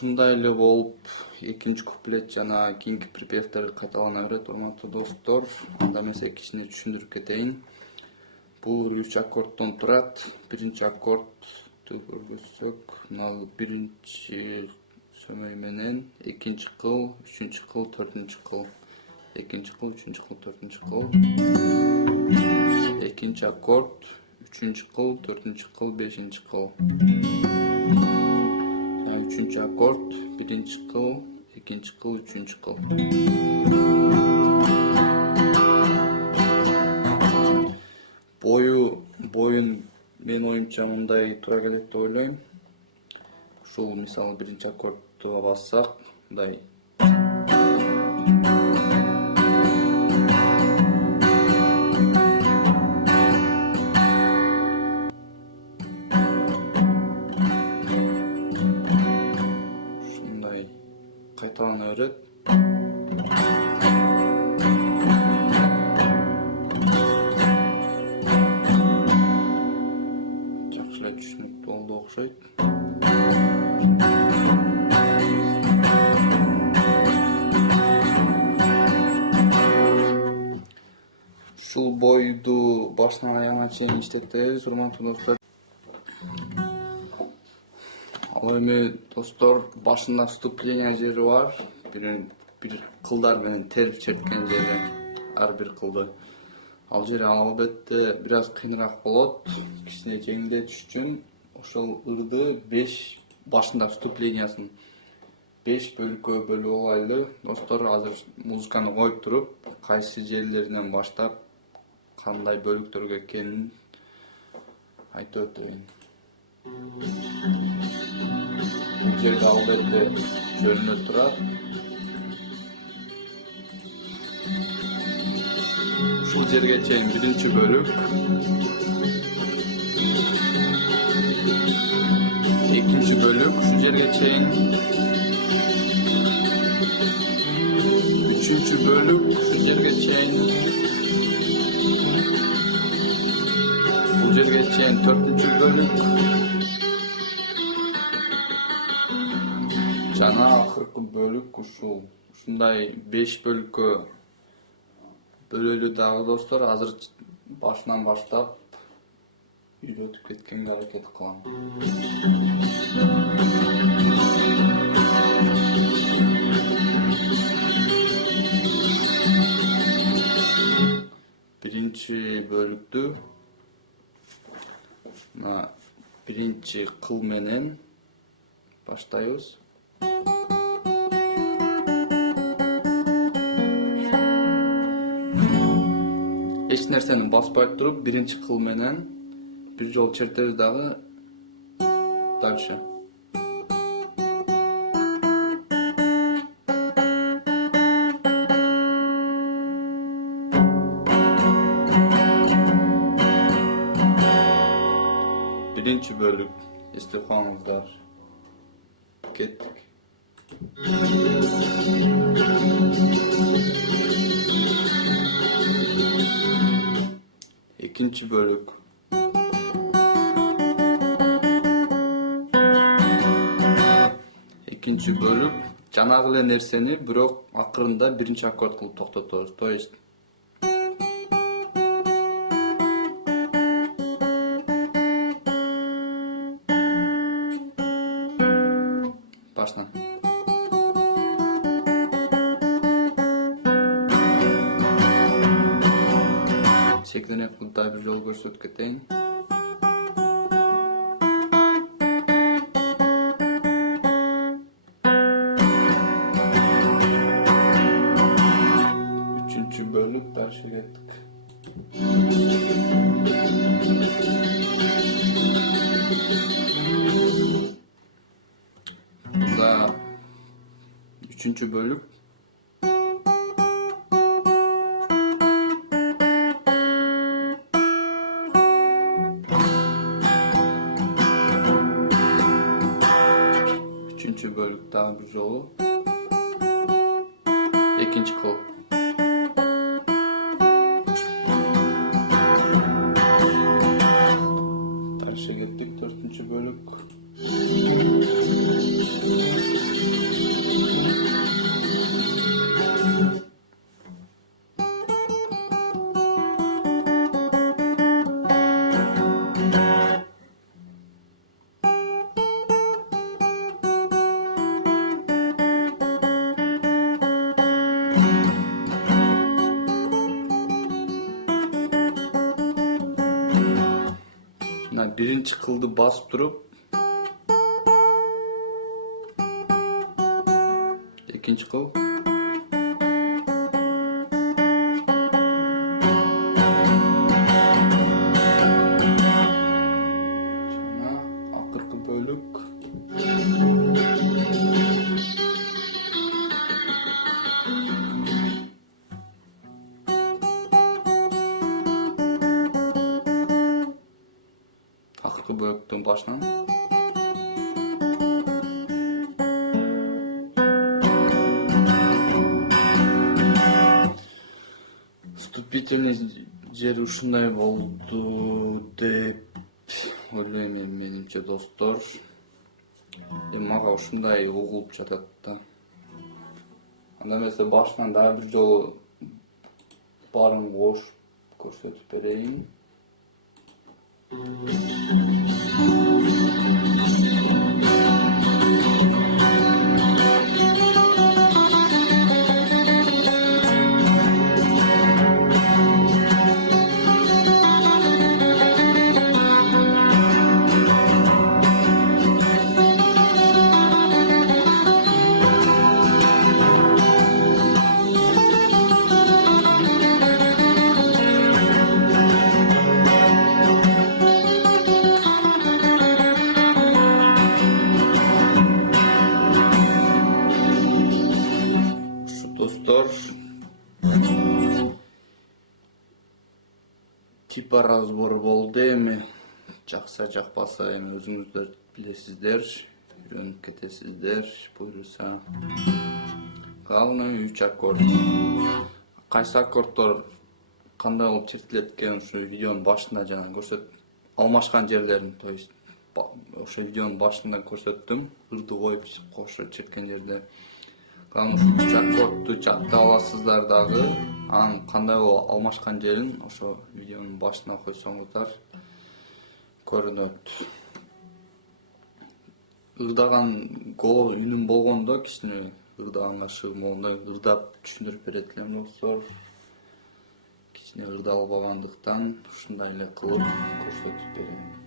Ушундай эле болуп, экинчи куплет жана кийинки припевтер кайталана берет, урматтуу достор. Анда эмесе кичине түшүндүрүп кетейин. Бул 3 аккордтон турат. Биринчи аккордду көрсөк, мына биринчи сөмөй менен экинчи кыл, үчүнчү кыл, төртүнчү кыл. Экинчи кыл, үчүнчү кыл, төртүнчү кыл. Экинчи аккорд, үчүнчү кыл, төртүнчү кыл, бешинчи кыл. Üçüncü akord, birinci kıl, ikinci kıl, üçüncü kıl. Boyun men oyumcha мындай туура келет деп ойлойм. Ушул мисалы биринчи аккордду бассак, мындай кайталана берет. Жакшылап түшүнүктүү болду окшойт. Ушул бойду башынан аягына чейин иштетебиз, урматтуу достор. Ал эми достор, башында вступление жери бар. Бир кылдар менен терип черткен жери, ар бир кылды. Ал жери албетте бир аз кыйыныраак болот. Кичине жеңилдетиш үчүн ошол ырды 5 башында вступлениясын 5 бөлүккө бөлүп алайлы. Достор, азыр музыканы коюп туруп, кайсы жерлеринен баштап кандай бөлүктөргө экенин айтып өтөйүн. Бул жерде албетте жөнүнө турат. Ушул жерге чейин биринчи бөлүк, экинчи бөлүк, ушул жерге чейин үчүнчү бөлүк, ушул жерге чейин бул жерге чейин төртүнчү бөлүк жана акыркы бөлүк ушундай 5 бөлүккө бөлөлү дагы достор. Азыр башынан баштап үйрөтүп кеткенге аракет кылам. Биринчи бөлүктү мына биринчи кыл менен баштайбыз. Эч нерсени баспай туруп, биринчи кыл менен бир жол чертебиз дагы. Дальше. Биринчи бөлүк, эстеп калыңыздар. Кеттик. Экинчи бөлүк. Экинчи бөлүк жанагы эле нерсени бирок акырында биринчи аккорд кылып токтотобуз. То есть башынан. Секдене кылда бир жол көрсөтүп кетейин. Үчүнчү бөлүк дальше кеттик. Мында үчүнчү бөлүк. Üçüncü bölük daha bir yolu. İkinci kol. Terse gittik. Dördüncü bölük. birinchi kıldı basıp durup ikinci kıl jana akırkı bölük akırkı bölüktün başынан вступительный жери ушундай болду деп ойлойм эми менимче достор. Мага ушундай угулуп жатат да. Анда эмесе башынан дагы бир жолу баарын кошуп көрсөтүп берейин. Достор, типа разбор болду эми. Жакса жакпаса эми өзүңүздөр билесиздер, үйрөнүп кетесиздер, буюрса. Главное 3 аккорд. Кайсы аккорддор кандай болуп чертилет экен ушу видеонун башында жана алмашкан жерлерин, то есть ошо видеонун башында көрсөттүм. Ырды коюп кошо черткен жерде. Главное 3 аккордду жаттай аласыздар дагы. Анын кандай болуп алмашкан жерин ошо видеонун башына койсоңуздар көрүнөт. Ырдаган үнүм болгондо кичине ырдаганга шыгмоондой ырдап түшүндүрүп берет элем достор. Кичине ырдалбагандыктан ушундай эле кылып көрсөтүп берем.